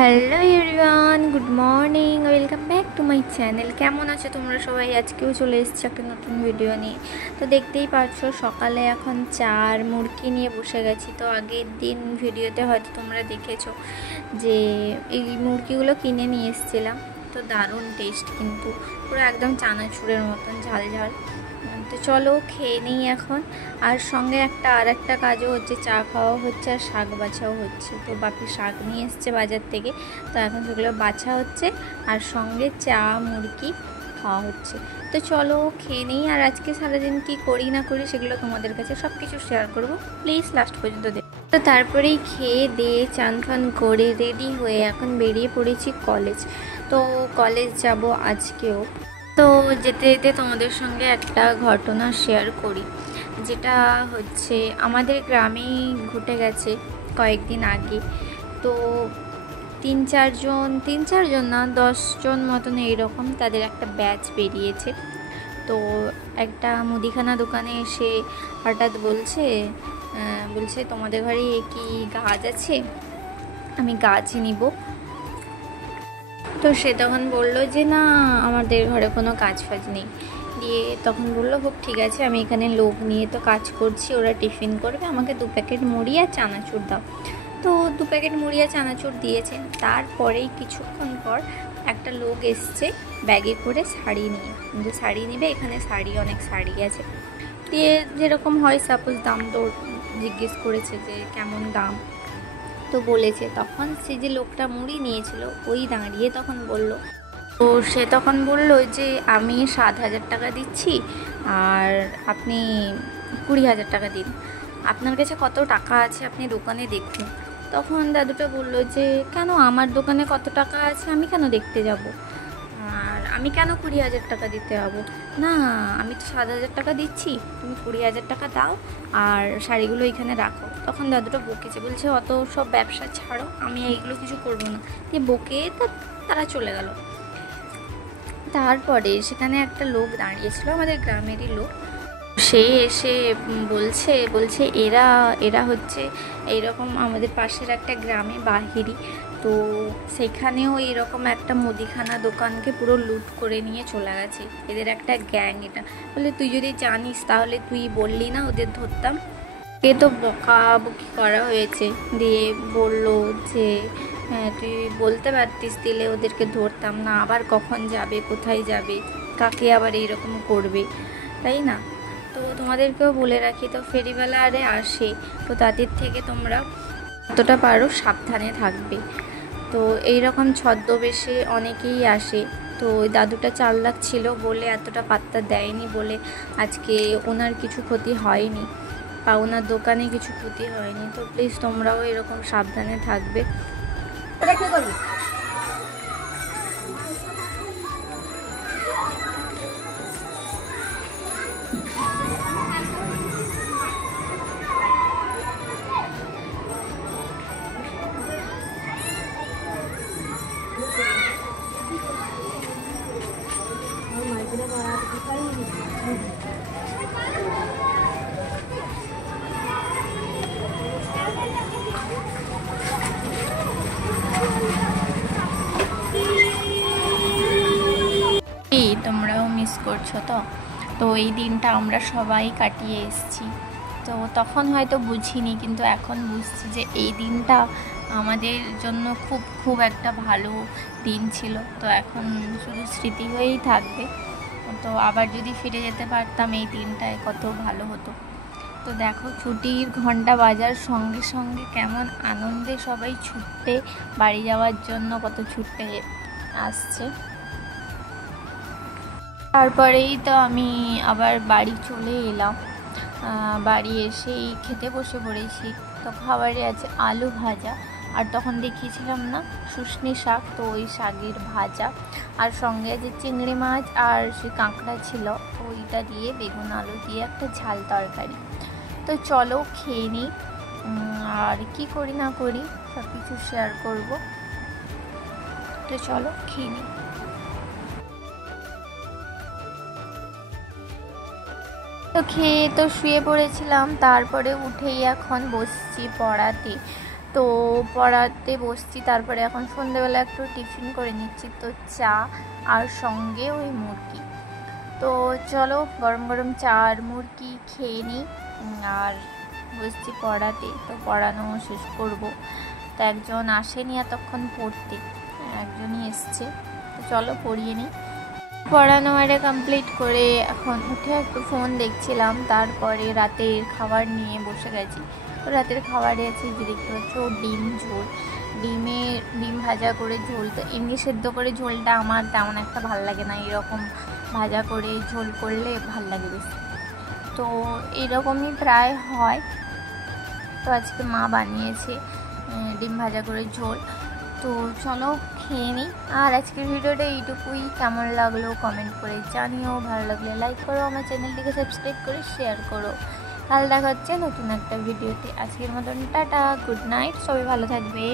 Hello everyone, good morning, welcome back to my channel. কেমন আছো তোমরা সবাই? আজকেও চলে এসেছি একটা নতুন ভিডিও নিয়ে। তো দেখতেই পাচ্ছ সকালে এখন চার মুরগি নিয়ে বসে গেছি। তো আগের দিন ভিডিওতে হয়তো তোমরা দেখেছো যে এই মুরগিগুলো কিনে নিয়ে এসেছিলাম। তো দারুণ টেস্ট, কিন্তু পুরো একদম চানাচুরের মতন ঝাল ঝাল। তো চলো খেয়ে নিই এখন। আর সঙ্গে আর একটা কাজও হচ্ছে, চা খাওয়া হচ্ছে আর শাক বাছাও হচ্ছে। তো বাপি শাক নিয়ে এসছে বাজার থেকে, তো এখন সেগুলো বাছা হচ্ছে আর সঙ্গে চা মুরগি খাওয়া হচ্ছে। তো চলো খেয়ে নিই। আর আজকে সারাদিন কি করি না করি সেগুলো তোমাদের কাছে সব কিছু শেয়ার করবো, প্লিজ লাস্ট পর্যন্ত দেখো। তো তারপরেই খেয়ে দিয়ে চান ফান করে রেডি হয়ে এখন বেরিয়ে পড়েছি কলেজ। তো কলেজ যাব আজকেও। তো যেতে যেতে তোমাদের সঙ্গে একটা ঘটনা শেয়ার করি, যেটা হচ্ছে আমাদের গ্রামেই ঘটে গেছে কয়েকদিন আগে। তো তিন চারজন না 10জন মতন এইরকম তাদের একটা ব্যাচ বেরিয়েছে। তো একটা মুদিখানা দোকানে এসে হঠাৎ বলছে তোমাদের ঘরে কি গাছ আছে, আমি গাছ নিব। তো সে তখন বললো যে না, আমাদের ঘরে কোনো কাজ ফাজ নেই। দিয়ে তখন বললো খুব ঠিক আছে, আমি এখানে লোক নিয়ে তো কাজ করছি, ওরা টিফিন করবে, আমাকে 2 প্যাকেট মুড়ি আর চানাচুর দাও। তো 2 প্যাকেট মুড়ি আর চানাচুর দিয়েছেন। তারপরেই কিছুক্ষণ পর একটা লোক এসছে ব্যাগে করে শাড়ি নিয়ে, যে শাড়ি নেবে, এখানে অনেক শাড়ি আছে। দিয়ে যেরকম হয় সাপোজ দাম দর জিজ্ঞেস করেছে যে কেমন দাম। তো বলেছে, তখন সে যে লোকটা মুড়ি নিয়েছিল ওই দাঁড়িয়ে তখন বলল, তো সে তখন বলল যে আমি 7,000 টাকা দিচ্ছি আর আপনি 20,000 টাকা দিন, আপনার কাছে কত টাকা আছে আপনি দোকানে দেখুন। তখন দাদুটা বলল যে কেন, আমার দোকানে কত টাকা আছে আমি কেন দেখতে যাব, আর আমি কেন 20,000 টাকা দিতে যাবো? না, আমি তো 7,000 টাকা দিচ্ছি, তুমি 20,000 টাকা দাও আর শাড়িগুলো এখানে রাখো। তখন দাদুটা বকেছে, বলছে অত সব ব্যবসা ছাড়ো, আমি এইগুলো কিছু করবো না। দিয়ে বকে তারা চলে গেল। তারপরে সেখানে একটা লোক দাঁড়িয়েছিল, আমাদের গ্রামেরই লোক। সে এসে বলছে এরা হচ্ছে এইরকম আমাদের পাশের একটা গ্রামে বাহিরি, তো সেখানেও এইরকম একটা মুদিখানা দোকানকে পুরো লুট করে নিয়ে চলে গেছে, এদের একটা গ্যাং এটা। বলে তুই যদি জানিস তাহলে তুই বললি না, ওদের ধরতাম। এ তো বকাবকি করা হয়েছে। দিয়ে বলল যে হ্যাঁ তুই বলতে পারতিস, দিলে ওদেরকে ধরতাম না, আবার কখন যাবে, কোথায় যাবে, কাকে আবার এইরকম করবে, তাই না? তো তোমাদেরকেও বলে রাখি, তো ফেরিওয়ালা আরে আসে, তো তাদের থেকে তোমরা যতটা পারো সাবধানে থাকবে। তো এইরকম ছদ্মবেশে অনেকেই আসে। তো ওই দাদুটা চালাক ছিল বলে এতটা পাত্তা দেয়নি বলে আজকে ওনার কিছু ক্ষতি হয়নি, বা ওনার দোকানে কিছু ক্ষতি হয়নি। তো প্লিজ তোমরাও এরকম সাবধানে থাকবে। এই তোমরাও মিস করছো তো? তো এই দিনটা আমরা সবাই কাটিয়ে এসেছি। তো তখন হয়তো বুঝিনি, কিন্তু এখন বুঝছি যে এই দিনটা আমাদের জন্য খুব খুব একটা ভালো দিন ছিল। তো এখন শুধু স্মৃতি হয়েই থাকবে। তো আবার যদি ফিরে যেতে পারতাম এই দিনটায় কত ভালো হতো। তো দেখো ছুটির ঘন্টা বাজার সঙ্গে সঙ্গে কেমন আনন্দে সবাই ছুটে বাড়ি যাওয়ার জন্য কত ছুটে আসছে। তারপরেই তো আমি আবার বাড়ি চলে এলাম। বাড়ি এসেই খেতে বসে পড়েছি। তো খাবারে আছে আলু ভাজা, আর তখন দেখিয়েছিলাম না শুশনি শাক, তো ওই শাকের ভাজা, আর সঙ্গে যে চিংড়ি মাছ আর সে কাঁকড়া ছিল ওইটা দিয়ে বেগুন আলু দিয়ে একটা ঝাল তরকারি। তো চলো খেয়ে নিই, আর কি করি না করি সব কিছু শেয়ার করব। তো চলো খেয়ে নিই। তো খেয়ে তো শুয়ে পড়েছিলাম, তারপরে উঠেই এখন বসছি পড়াতে। তো পড়াতে বসছি, তারপরে এখন সন্ধেবেলা একটু টিফিন করে নিচ্ছি, তো চা আর সঙ্গে ওই মুরগি। তো চলো গরম গরম চা আর মুরগি খেয়ে নিই, আর বসছি পড়াতে। তো পড়ানো শেষ করব। তো একজন আসেনি এতক্ষণ পড়তে, একজনই এসছে, তো চলো পড়িয়ে নিই। পড়ানো আরে কমপ্লিট করে এখন উঠে একটু ফোন দেখছিলাম, তারপরে রাতের খাবার নিয়ে বসে গেছি। তো রাতের খাবারে আছে যে দেখতে পাচ্ছ ডিম ঝোল, ডিম ভাজা করে ঝোল। তো এমনি সেদ্ধ করে ঝোলটা আমার তেমন একটা ভাল লাগে না, এরকম ভাজা করে ঝোল করলে ভাল লাগে বেশি। তো এরকমই প্রায় হয়। তো আজকে মা বানিয়েছে ডিম ভাজা করে ঝোল। তো চলো খেয়ে নিই। আর আজকের ভিডিওটা এইটুকুই। কেমন লাগলো কমেন্ট করে জানিও, ভালো লাগলে লাইক করো, আমার চ্যানেলটিকে সাবস্ক্রাইব করে শেয়ার করো। কাল দেখা হচ্ছে নতুন একটা ভিডিওতে। আজকের মতন টাটা, গুড নাইট, সবাই ভালো থাকবে।